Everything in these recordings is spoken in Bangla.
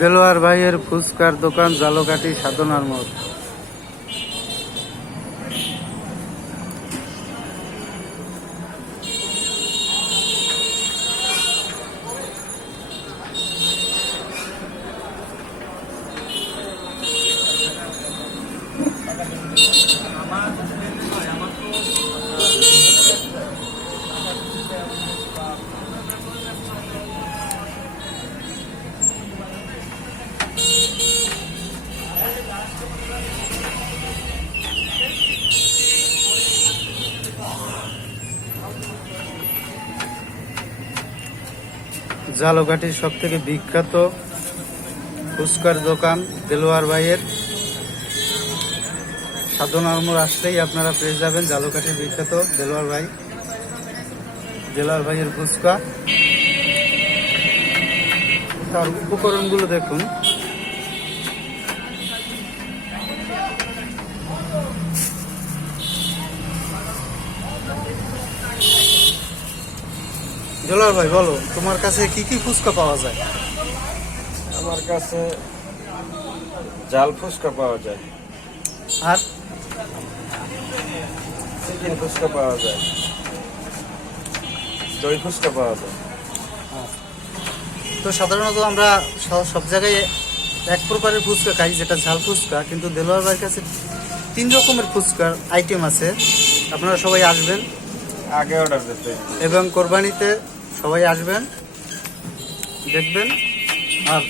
দেলোয়ার ভাইয়ের ফুচকার দোকান, জালকাঠি, সাধনার মোড়। জালকাঠির সব থেকে বিখ্যাত ফুচকার দোকান দেলোয়ার ভাইয়ের। সাধনার মোড় আসলেই আপনারা পেয়ে যাবেন জালকাঠির বিখ্যাত দেলোয়ার ভাইয়ের ফুচকা। তার উপকরণগুলো দেখুন। দেলোয়ার ভাই, বলো তোমার কাছে কি কি ফুচকা পাওয়া যায়? আমার কাছে জাল ফুচকা পাওয়া যায়, আর চিকেন ফুচকা পাওয়া যায়, দই ফুচকা পাওয়া যায়। তো সাধারণত আমরা সব জায়গায় এক প্রকারের ফুচকা খাই, যেটা ঝাল ফুচকা, কিন্তু দেলোয়ার ভাইয়ের কাছে 3 রকমের ফুচকার আইটেম আছে। আপনারা সবাই আসবেন আগে অর্ডার দিতে এবং কোরবানিতে সবাই আসবেন, দেখবেন আর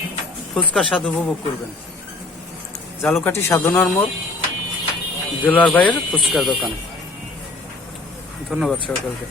ফুচকার স্বাদ উপভোগ করবেন। জালকাঠি সাধনার মোড়, দেলোয়ার ভাইয়ের ফুচকার দোকান। ধন্যবাদ সকলকে।